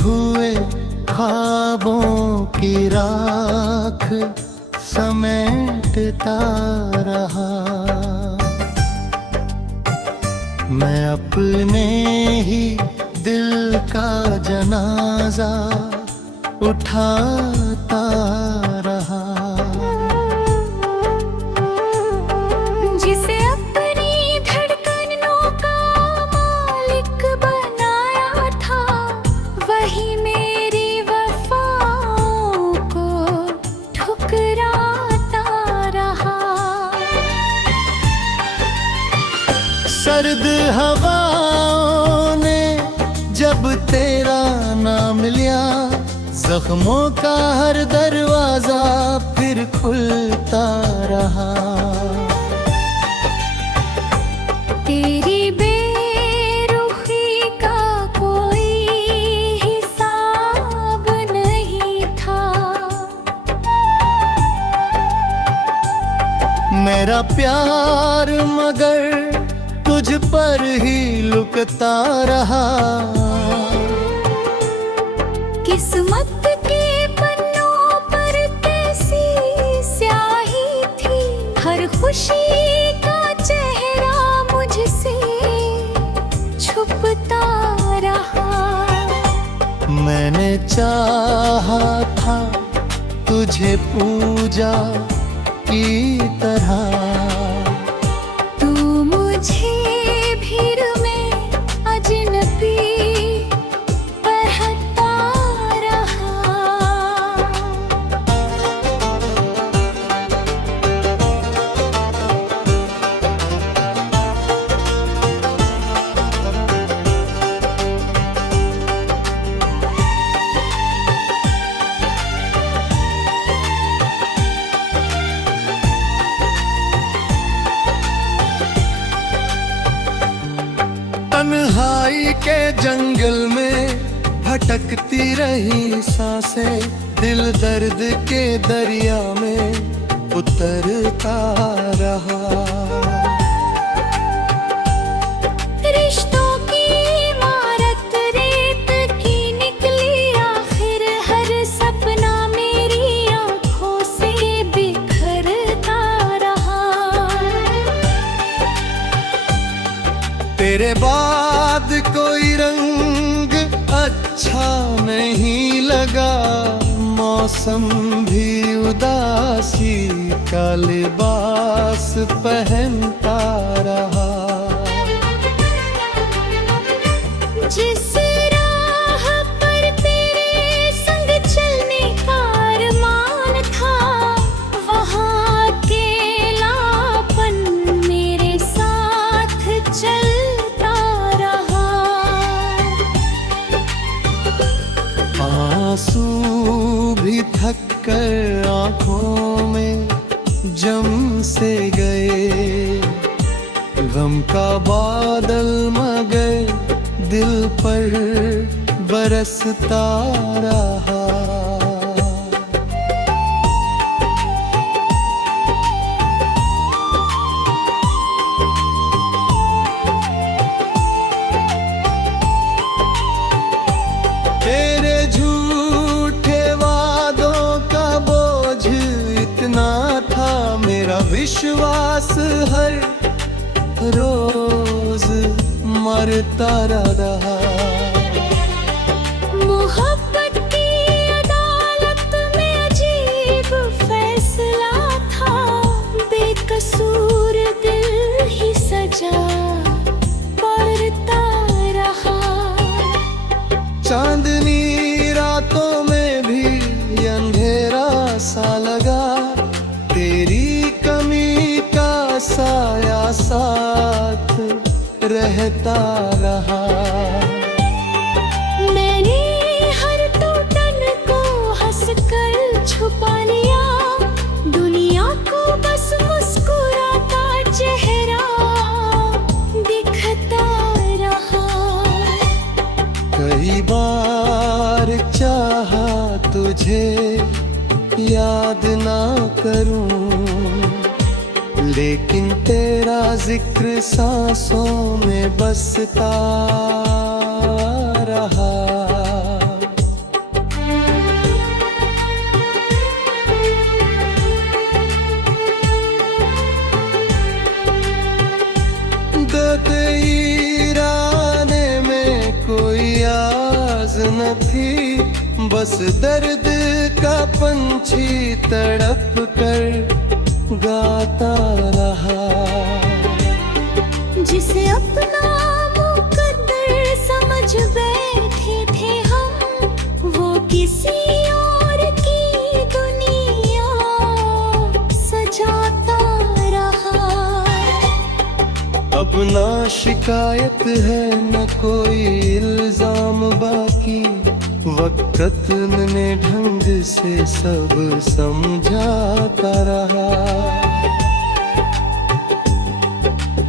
हुए ख्वाबों की राख समेटता रहा। मैं अपने ही दिल का जनाजा उठाता रहा। जिसे अपनी धड़कनों का मालिक बनाया था, वही मेरी वफाओं को ठुकराता रहा। सर्द हवाओं ने जब तेरा नाम लिया, जख्मों का हर दरवाजा फिर खुलता रहा। तेरी बेरुखी का कोई हिसाब नहीं था। मेरा प्यार मगर तुझ पर ही लुकता रहा। किस्मत के पन्नों पर कैसी स्याही थी, हर खुशी का चेहरा मुझसे छुपता रहा। मैंने चाहा था तुझे पूजा की तरह, तू मुझे भीड़ में अजनबी तन्हाई के जंगल में भटकती रही सांसें, दिल दर्द के दरिया में उतरता रहा। रिश्तों की इमारत रेत की निकली आखिर, हर सपना मेरी आंखों से बिखरता रहा। तेरे बाद कोई रंग अच्छा नहीं लगा, मौसम भी उदासी का लिबास पहनता रहा। जिस राह पर तेरे संग चलने का अरमान था, वहाँ अकेलापन मेरे साथ चलता रहा। आंसू भी थक कर आंखों में जम से गए, गम का बादल मगर दिल पर बरसता रहा। तेरे झूठे वादों का बोझ इतना था, मेरा विश्वास हर रोज मरता रहा। मोहब्बत की अदालत में अजीब फैसला था, बेकसूर दिल ही सजा पड़ता रहा। चांदनी रातों में भी अंधेरा सा लगा, तेरी कमी का साया साथ रहता रहा। मैंने हर टूटन को हंसकर छुपा लिया, दुनिया को बस मुस्कुराता चेहरा दिखता रहा। कई बार चाहा तुझे याद ना करूं, लेकिन तेरा जिक्र सांसों में बसता रहा। न थी, बस दर्द का पंछी तड़प कर गाता रहा। जिसे अपना मुकद्दर समझ बैठे थे हम, वो किसी और की दुनिया सजाता रहा। अब ना शिकायत है न कोई इल्जाम बाकी, वक्त ने ढंग से सब समझाता रहा।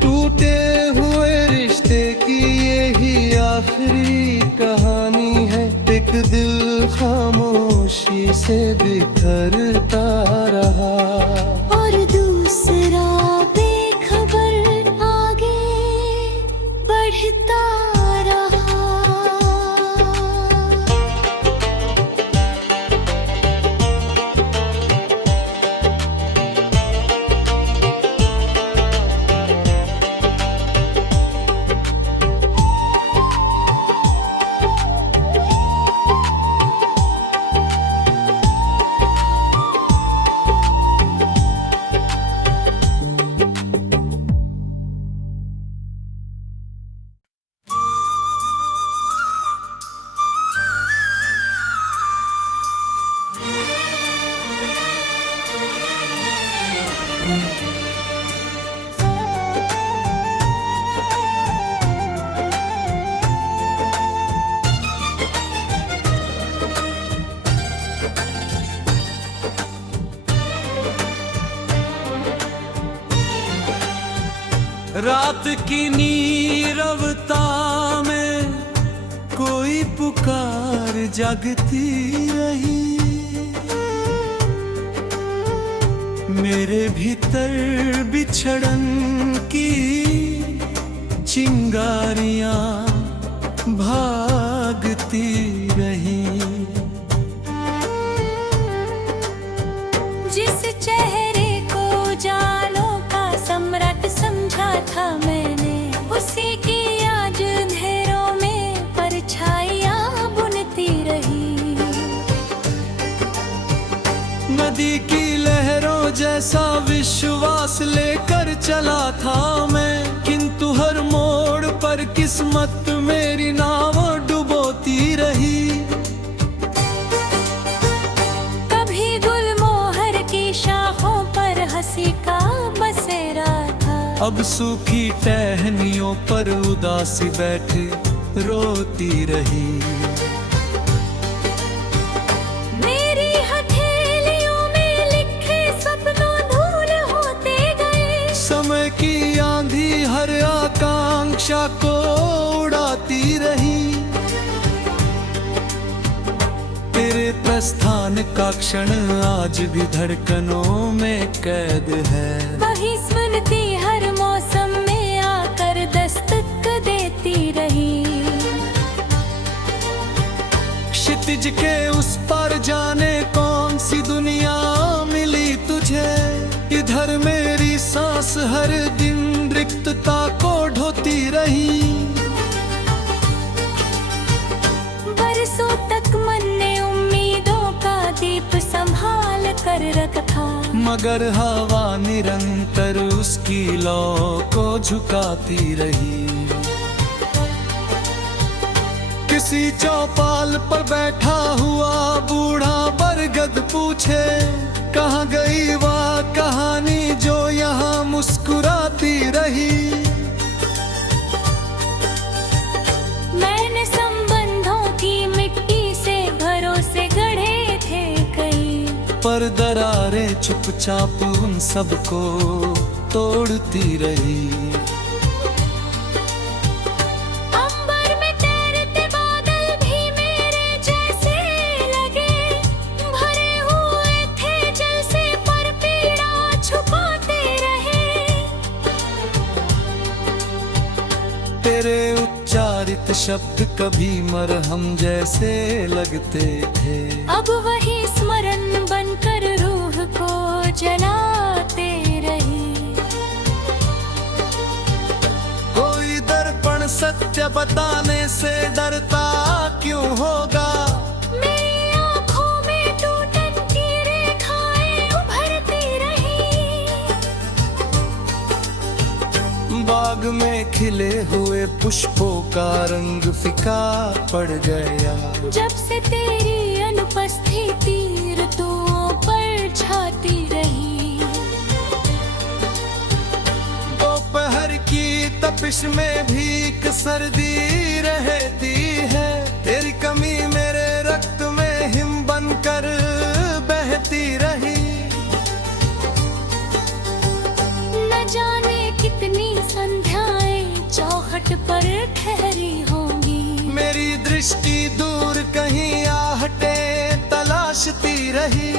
टूटे हुए रिश्ते की यही आखिरी कहानी है, एक दिल खामोशी से बिखरता रहा। और दूसरा बेखबर आगे बढ़ता रहा। रात की नीरवता में कोई पुकार जगती रही, मेरे भीतर बिछड़न की चिंगारियां भागती रही। जिस चेहरे को जालों का सम्राट समझा था मैंने, उसी की आज अंधेरों में परछाइयां बुनती रही। नदी की लहरों जैसा विश्वास लेकर चला था मैं, किंतु हर मोड़ पर किस्मत मेरी नाव डुबोती रही। कभी गुलमोहर की शाखों पर हंसी का बसेरा था, अब सूखी टहनियों पर उदासी बैठे रोती रही। मेरी हथेलियों में लिखे सपनों धूल होते गए। समय की आंधी हर आकांक्षा को उड़ाती रही। तेरे प्रस्थान का क्षण आज भी धड़कनों में कैद है। वही स्मृति हर मौसम में आकर दस्तक देती रही। क्षितिज के उस पर जाने कौन सी दुनिया मिली तुझे, इधर मेरी सांस हर दिन रिक्तता को ढोती रही। बरसों तक मन ने उम्मीदों का दीप संभाल कर रखा, मगर हवा निरंतर उसकी लौ को झुकाती रही। किसी चौपाल पर बैठा हुआ बूढ़ा बरगद पूछे, कहाँ गई वह कहानी जो यहाँ मुस्कुराती रही। मैंने संबंधों की मिट्टी से भरोसे गढ़े थे कई, पर दरारें चुपचाप उन सबको तोड़ती रही। अंबर में तैरते बादल भी मेरे जैसे लगे, भरे हुए थे जल से पर पीड़ा छुपाते रहे। तेरे उच्चारित शब्द कभी मरहम जैसे लगते थे, अब वही स्मरण बनकर रूह को जलाते रहे। कोई दर्पण सत्य बताने से डरता क्यों होगा। मेरी आँखों में टूटन की रेखाएं उभरती रही। बाग में खिले हुए पुष्पों का रंग फीका पड़ गया। जब से तेरी अनुपस्थिति ऋतुओं पर छाती रही। दोपहर की तपिश में भी एक सर्दी रहती है। तेरी कमी मेरे रक्त में हिम बनकर बहती रही। न जाने कितनी संध्याएं चौखट पर ठहरी होंगी। मेरी दृष्टि दूर कहीं आहटे तलाशती रही।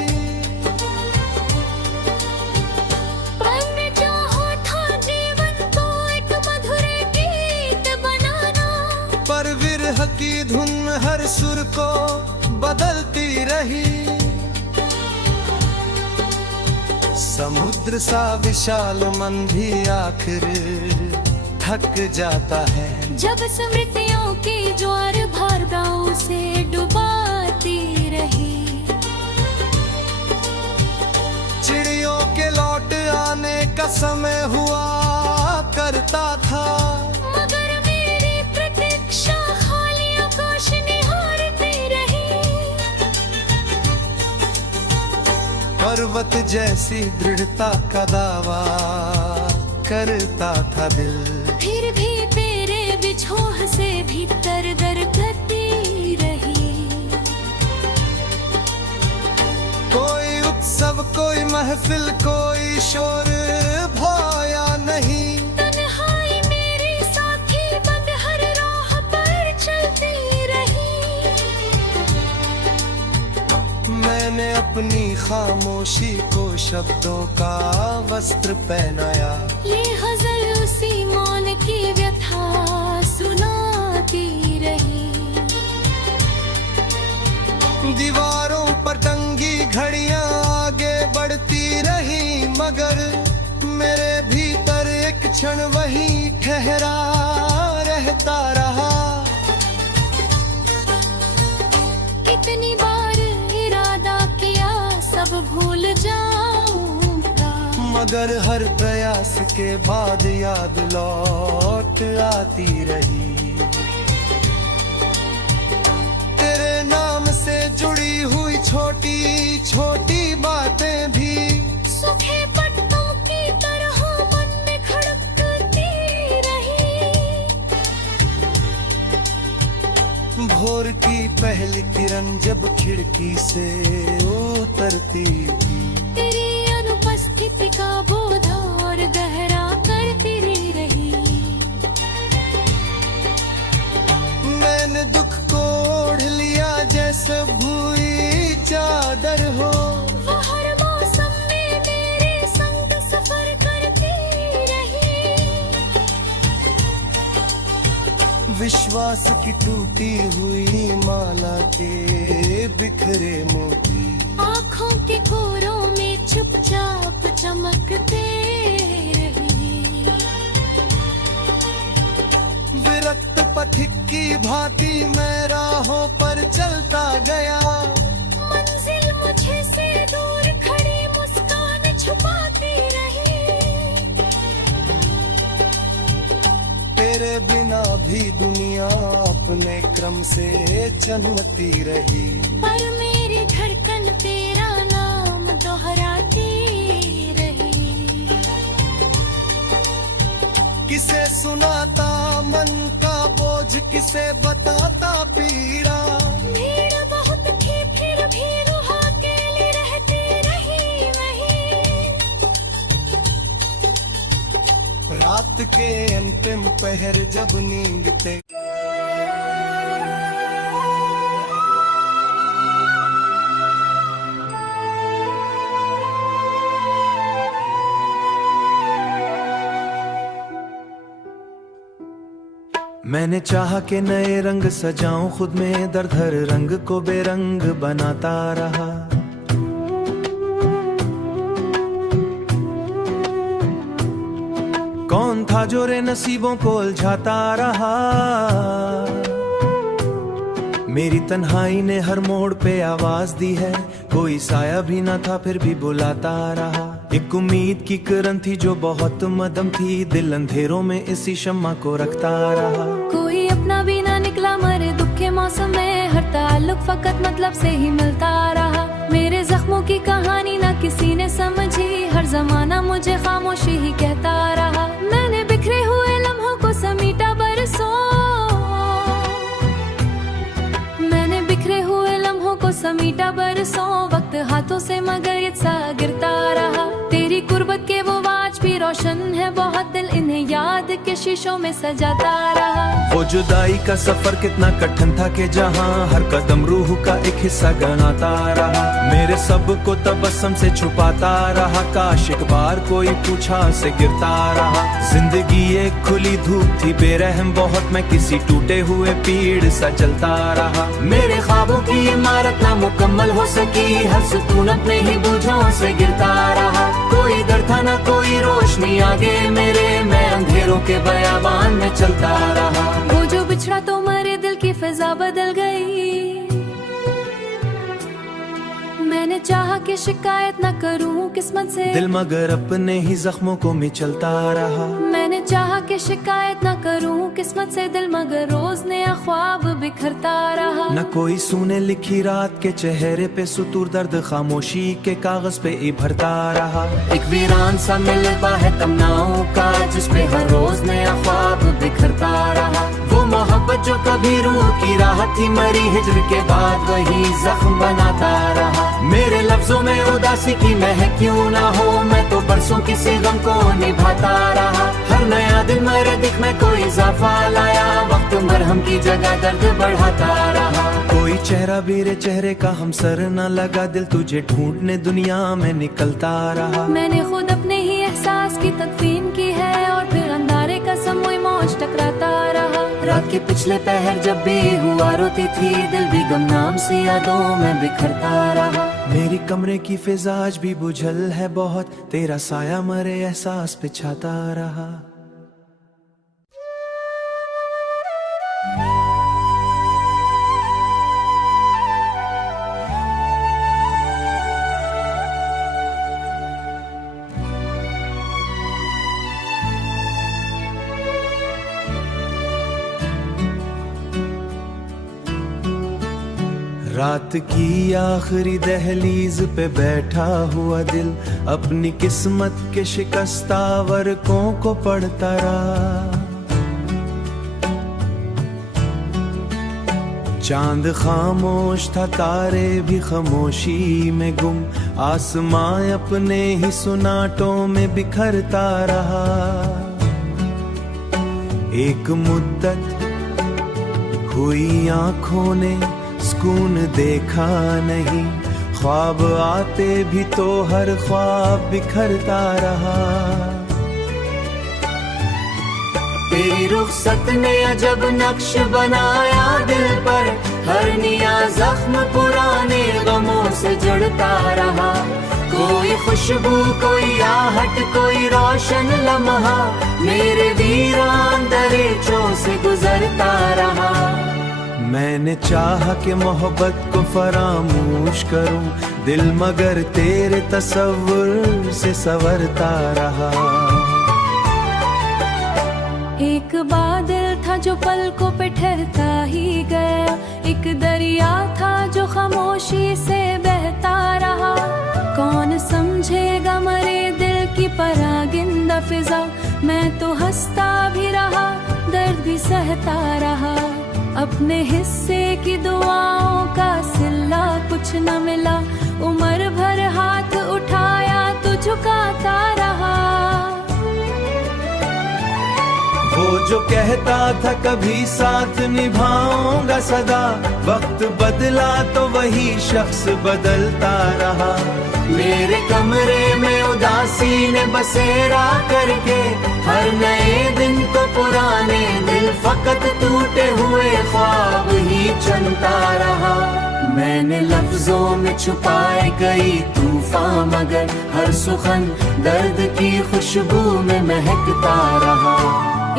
पर विरह की धुन हर सुर को बदलती रही। समुद्र सा विशाल मन भी आखिर थक जाता है। जब स्मृतियों की ज्वार भारगांव से डुबाती रही। चिड़ियों के लौट आने का समय हुआ करता था। पर्वत जैसी दृढ़ता का दावा करता था दिल। फिर भी तेरे बिछोह से भीतर दरकती रही। कोई उत्सव कोई महफिल कोई शोर भाया नहीं। तन्हाई मेरी साथी बंद हर राह पर चलती रही। मैंने अपनी खामोशी को शब्दों का वस्त्र पहनाया। ये गजल उसी मौन की व्यथा सुनाती रही। दीवारों पर टंगी घड़ियां आगे बढ़ती रही। मगर मेरे भीतर एक क्षण वही ठहरा रहता रहा। कितनी बार इरादा किया सब भूल जाऊंगा। मगर हर प्रयास के बाद याद लौट आती रही। तेरे नाम से जुड़ी हुई छोटी छोटी बातें भी सूखे पत्तों की तरह मन में खड़कती रही। भोर की पहली किरण जब खिड़की से उतरती थी। तेरी अनुपस्थिति का बोध और गहरा करती रही। मैंने दुख को ओढ़ लिया जैसे भूरी चादर हो। वो हर मौसम में मेरे संग सफर करती रही। विश्वास की टूटी हुई माला के बिखरे मोती। आँखों के कोरों में चुपचाप चमकते रही। विरक्त पथिक की भांति मैं राहों पर चलता गया। मंजिल मुझे से दूर खड़ी मुस्कान छुपाती रही। तेरे बिना भी दुनिया अपने क्रम से चलती रही। पर मेरी धड़कन तेरा नाम दोहराती रही। किसे सुनाता मन का बोझ किसे बताता पीड़ा। भीड़ बहुत थी फिर भी रूह अकेली रहती रही वहीं। रात के अंतिम पहर जब नींद ते मैंने चाहा कि नए रंग सजाऊं खुद में दर्द हर रंग को बेरंग बनाता रहा। कौन था जो रे नसीबों को उलझाता रहा। मेरी तन्हाई ने हर मोड़ पे आवाज दी है, कोई साया भी ना था फिर भी बुलाता रहा। एक उम्मीद की किरण थी जो बहुत मदम थी, दिल अंधेरों में इसी शम्मा को रखता रहा। कोई अपना भी ना निकला मरे दुख के मौसम में, हर ताल्लुक फकत मतलब से ही मिलता रहा। मेरे जख्मों की कहानी ना किसी ने समझी, हर जमाना मुझे खामोशी ही कहता रहा। मैंने बिखरे हुए लम्हों को समीटा बरसों, मैंने बिखरे हुए लम्हों को समीटा बरसों। वक्त हाथों से मगर ये सा गिरता रहा। तेरी कुर्बत के वो वाज भी रोशन है बहुत, दिल इन्हें याद के शीशों में सजाता रहा। वो जुदाई का सफर कितना कठिन था कि जहाँ हर कदम रूह का एक हिस्सा गनाता रहा। मेरे सब को तबस्सुम से छुपाता रहा, काश एक बार कोई पूछा से गिरता रहा। जिंदगी एक खुली धूप थी बेरहम बहुत, मैं किसी टूटे हुए पीड़ सा चलता रहा। मेरे ख्वाबों की इमारत ना मुकम्मल हो सकी, हर सुकून अपने ही बोझों से गिरता रहा। कोई दर था ना कोई रोशनी आगे मेरे, मैं अंधेरों के बयाबान में चलता रहा। वो जो बिछड़ा तो मेरे दिल की फिजा बदल गई। मैंने चाहा कि शिकायत न करूं किस्मत से, दिल मगर अपने ही जख्मों को मिचलता रहा। मैंने चाहा कि शिकायत न करूं किस्मत से, दिल मगर रोज नया ख्वाब बिखरता रहा। न कोई सुने लिखी रात के चेहरे पे सुतूर, दर्द खामोशी के कागज पे ही भरता रहा। एक वीरान सा मिलबा है तमन्नाओं का, जिसपे हर रोज नया ख्वाब बिखरता रहा। वो मोहब्बत जो कभी रूह की राहत थी, मरी हिज्र के बाद वही जख्म बनाता रहा। मेरे लफ्जों में उदासी की महक क्यों ना हो, मैं तो बरसों किसी गम को निभाता रहा। हर नया दिन मेरे दिख में कोई इजाफा लाया, वक्त मरहम की जगह दर्द बढ़ाता रहा। कोई चेहरा मेरे चेहरे का हम सर न लगा, दिल तुझे ढूंढने दुनिया में निकलता रहा। मैंने खुद अपने ही एहसास की तदफीन की है, और फिर अंधारे का समूह मौज टकराता रहा। रात के पिछले पहर जब भी हुआ रोती थी, दिल भी गमनाम सी यादों में बिखरता रहा। मेरी कमरे की फिजा आज भी बुझल है बहुत, तेरा साया मरे एहसास पे छाता रहा। रात की आखिरी दहलीज पे बैठा हुआ दिल, अपनी किस्मत के शिकस्ता वर्कों को पढ़ता रहा। चांद खामोश था, तारे भी खामोशी में गुम, आसमां अपने ही सुनाटों में बिखरता रहा। एक मुद्दत हुई आंखों ने सुकून देखा नहीं, ख्वाब आते भी तो हर ख्वाब बिखरता रहा। तेरी रुखसत ने अजब नक्श बनाया दिल पर, हर नया जख्म पुराने गमों से जुड़ता रहा। कोई खुशबू कोई आहट कोई रोशन लम्हा, मेरे वीरान दरेचों से गुजरता रहा। मैंने चाहा कि मोहब्बत को फरामोश करूं, दिल मगर तेरे तस्वुर से संवरता रहा। एक बादल था जो पलकों पे ठहरता ही गया, एक दरिया था जो खामोशी से बहता रहा। कौन समझेगा मरे दिल की परागिंदा फिजा, मैं तो हंसता भी रहा दर्द भी सहता रहा। अपने हिस्से की दुआओं का सिला कुछ न मिला, उम्र भर हाथ उठाया तो झुकाता रहा। वो जो कहता था कभी साथ निभाऊंगा सदा, वक्त बदला तो वही शख्स बदलता रहा। मेरे कमरे में उदासी ने बसेरा करके, हर नए दिन को पुराने दिल फकत टूटे हुए ख्वाब ही चुनता रहा। मैंने लफ्जों में छुपाए गई तूफान, मगर हर सुखन दर्द की खुशबू में महकता रहा।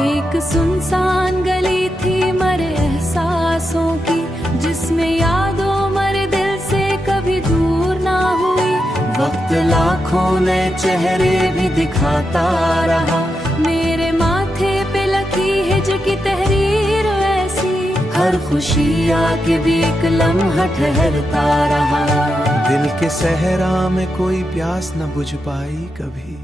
एक सुनसान गली थी मरे एहसासों की, जिसमें यादों मरे दिल से कभी दूर ना हुई। वक्त लाखों नए चेहरे भी दिखाता रहा, मेरे माथे पे लगी हिज की तहरीर ऐसी, हर खुशी आके भी एक लम्हा ठहरता रहा। दिल के सहरा में कोई प्यास न बुझ पाई कभी,